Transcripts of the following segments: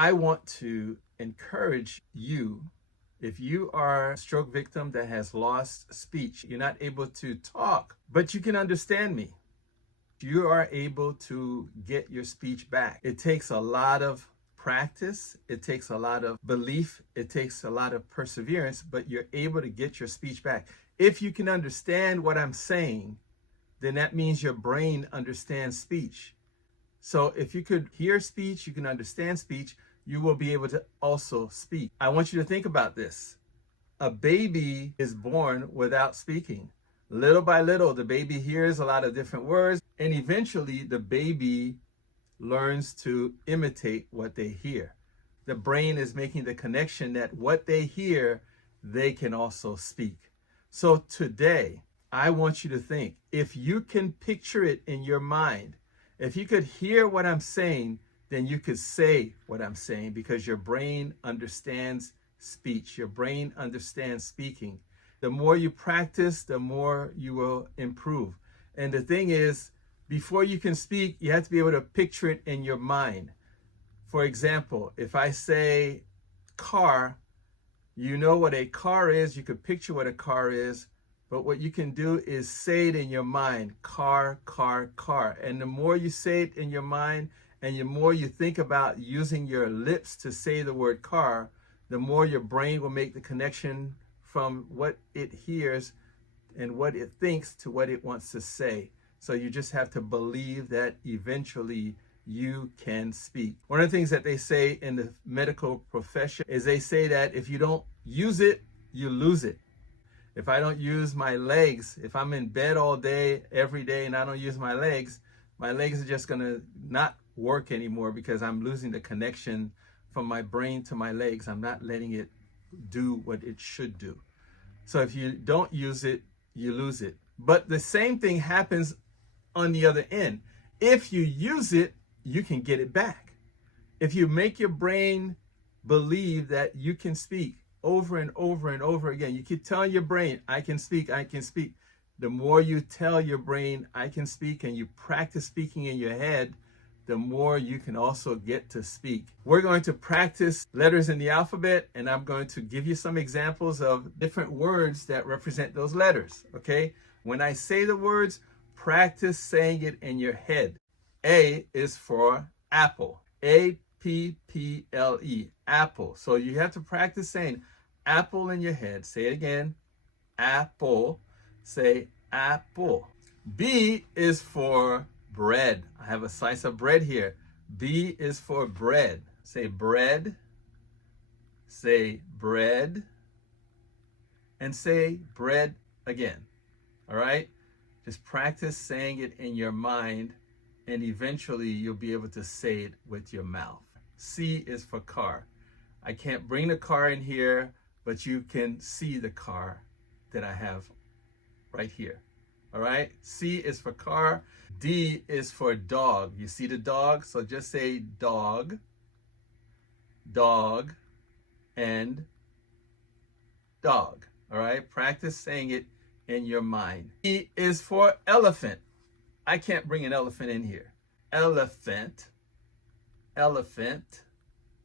I want to encourage you. If you are a stroke victim that has lost speech, you're not able to talk, but you can understand me. You are able to get your speech back. It takes a lot of practice. It takes a lot of belief. It takes a lot of perseverance, but you're able to get your speech back. If you can understand what I'm saying, then that means your brain understands speech. So if you could hear speech, you can understand speech, you will be able to also speak. I want you to think about this. A baby is born without speaking. Little by little, the baby hears a lot of different words, and eventually the baby learns to imitate what they hear. The brain is making the connection that what they hear, they can also speak. So today, I want you to think, if you can picture it in your mind, if you could hear what I'm saying, then you could say what I'm saying, because your brain understands speech. Your brain understands speaking. The more you practice, the more you will improve. And the thing is, before you can speak, you have to be able to picture it in your mind. For example, if I say car, you know what a car is, you could picture what a car is, but what you can do is say it in your mind, car, car, car. And the more you say it in your mind, and the more you think about using your lips to say the word car, the more your brain will make the connection from what it hears and what it thinks to what it wants to say. So you just have to believe that eventually you can speak. One of the things that they say in the medical profession is they say that if you don't use it, you lose it. If I don't use my legs, if I'm in bed all day, every day, and I don't use my legs are just gonna not work anymore, because I'm losing the connection from my brain to my legs. I'm not letting it do what it should do. So if you don't use it, you lose it. But the same thing happens on the other end. If you use it, you can get it back. If you make your brain believe that you can speak over and over and over again, you keep telling your brain, I can speak, I can speak. The more you tell your brain, I can speak, and you practice speaking in your head, the more you can also get to speak. We're going to practice letters in the alphabet, and I'm going to give you some examples of different words that represent those letters, okay? When I say the words, practice saying it in your head. A is for apple. A-P-P-L-E, apple. So you have to practice saying apple in your head. Say it again, apple. Say apple. B is for bread. I have a slice of bread here. B is for bread. Say bread. Say bread. And say bread again. All right? Just practice saying it in your mind, and eventually you'll be able to say it with your mouth. C is for car. I can't bring the car in here, but you can see the car that I have right here. All right? C is for car. D is for dog. You see the dog? So just say dog, dog, and dog. All right? Practice saying it in your mind. E is for elephant. I can't bring an elephant in here. Elephant, elephant,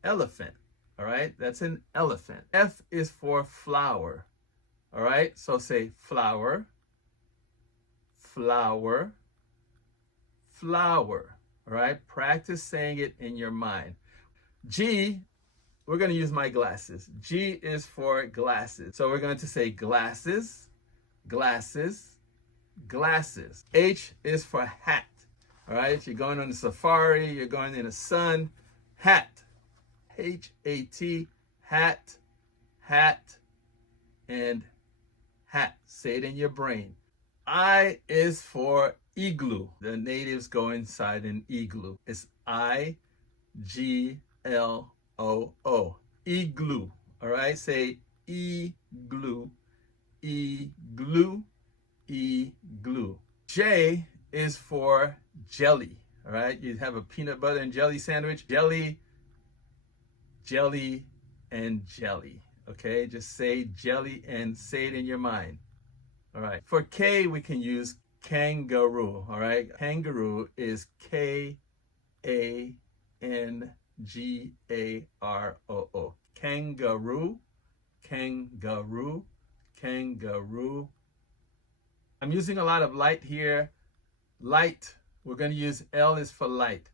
elephant. All right? That's an elephant. F is for flower. All right? So say flower, flower, flower. All right? Practice saying it in your mind. G, we're going to use my glasses. G is for glasses. So we're going to say glasses, glasses, glasses. H is for hat. All right? If you're going on a safari, you're going in the sun, hat. H-A-T, hat, hat, and hat. Say it in your brain. I is for igloo. The natives go inside an igloo. It's I-G-L-O-O. Igloo. All right? Say igloo, igloo, igloo. J is for jelly. All right? You have a peanut butter and jelly sandwich. Jelly, jelly, and jelly. Okay? Just say jelly and say it in your mind. All right. For K, we can use kangaroo. All right. Kangaroo is K-A-N-G-A-R-O-O. G-A-R-O-O. Kangaroo, kangaroo, kangaroo. I'm using a lot of light here. Light, we're going to use L is for light.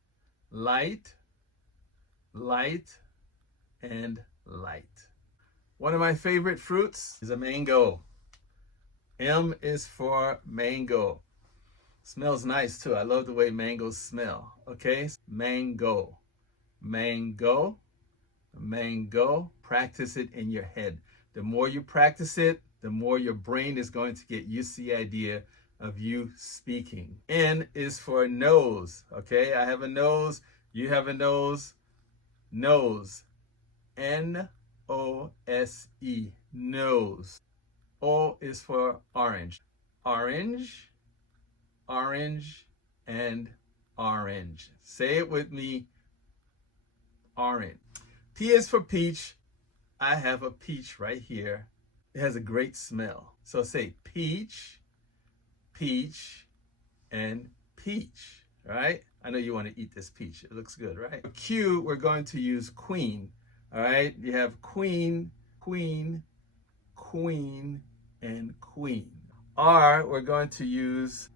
Light, light, and light. One of my favorite fruits is a mango. M is for mango. Smells nice too. I love the way mangoes smell. Okay, mango, mango, mango. Practice it in your head. The more you practice it, the more your brain is going to get used to the idea of you speaking. N is for nose. Okay, I have a nose. You have a nose. Nose. N-O-S-E. Nose. O is for orange. Orange, orange, and orange. Say it with me. Orange. P is for peach. I have a peach right here. It has a great smell. So say peach, peach, and peach, right? I know you want to eat this peach. It looks good, right? Q, we're going to use queen, all right? You have queen, queen, queen, and queen. R, we're going to use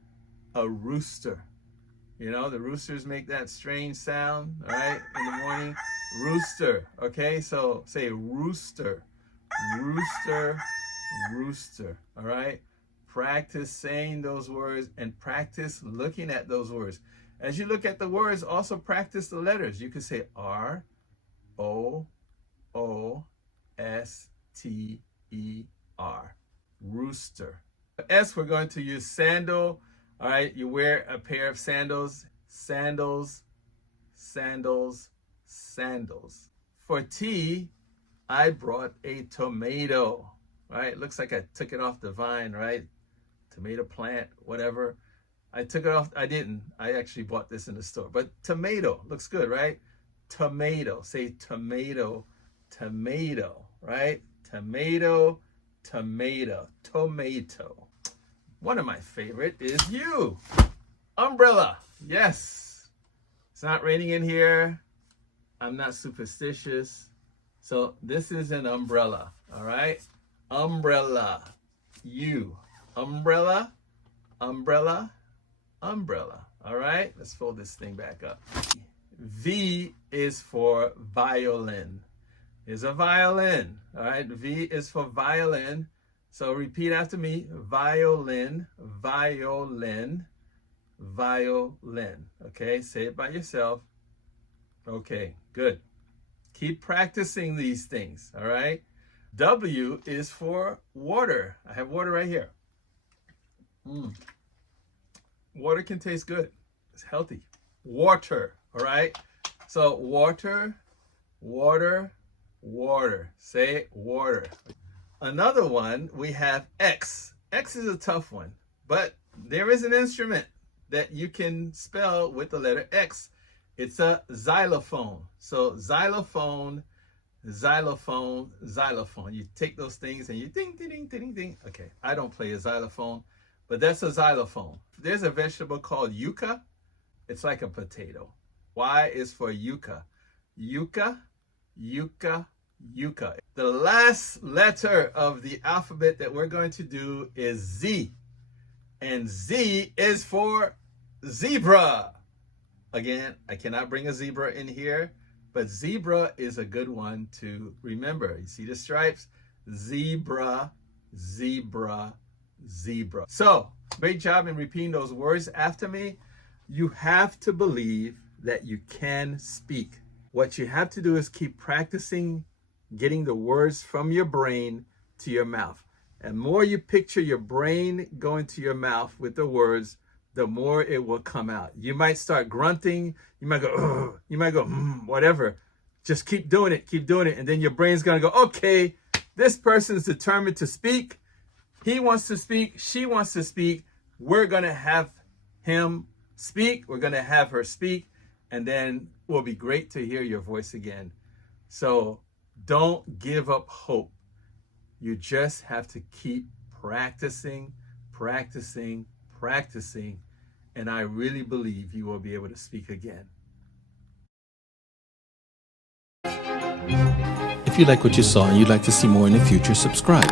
a rooster. You know, the roosters make that strange sound, all right, in the morning. Rooster, okay? So say rooster, rooster, rooster, all right? Practice saying those words and practice looking at those words. As you look at the words, also practice the letters. You can say R, O, O, S, T, E, R. Rooster. S, we're going to use sandal. All right, you wear a pair of sandals. Sandals, sandals, sandals. For T, I brought a tomato. Right, looks like I took it off the vine, right? Tomato plant, whatever. I took it off. I didn't. I actually bought this in the store. But tomato looks good, right? Tomato. Say tomato, tomato, right? Tomato, tomato, tomato. One of my favorite is you. Umbrella. Yes. It's not raining in here. I'm not superstitious. So this is an umbrella, all right? Umbrella. You. Umbrella, umbrella, umbrella. All right? Let's fold this thing back up. V is for violin. Is a violin. All right? V is for violin. So repeat after me. Violin, violin, violin. Okay? Say it by yourself. Okay, good. Keep practicing these things. All right? W is for water. I have water right here. Water can taste good. It's healthy. Water, all right? So water, water, water. Say water. Another one, we have X. X is a tough one, but there is an instrument that you can spell with the letter X. It's a xylophone. So xylophone, xylophone, xylophone. You take those things and you ding, ding, ding, ding, ding. Okay, I don't play a xylophone, but that's a xylophone. There's a vegetable called yucca. It's like a potato. Y is for yucca. Yucca, yucca, yucca. The last letter of the alphabet that we're going to do is Z. And Z is for zebra. Again, I cannot bring a zebra in here, but zebra is a good one to remember. You see the stripes? Zebra, zebra, zebra. So, great job in repeating those words after me. You have to believe that you can speak. What you have to do is keep practicing getting the words from your brain to your mouth. And more you picture your brain going to your mouth with the words, the more it will come out. You might start grunting. You might go, ugh. You might go, whatever. Just keep doing it, keep doing it. And then your brain's going to go, okay, this person's determined to speak. He wants to speak. She wants to speak. We're going to have him speak. We're going to have her speak. And then it will be great to hear your voice again. So don't give up hope. You just have to keep practicing, practicing, practicing. And I really believe you will be able to speak again. If you like what you saw and you'd like to see more in the future, subscribe.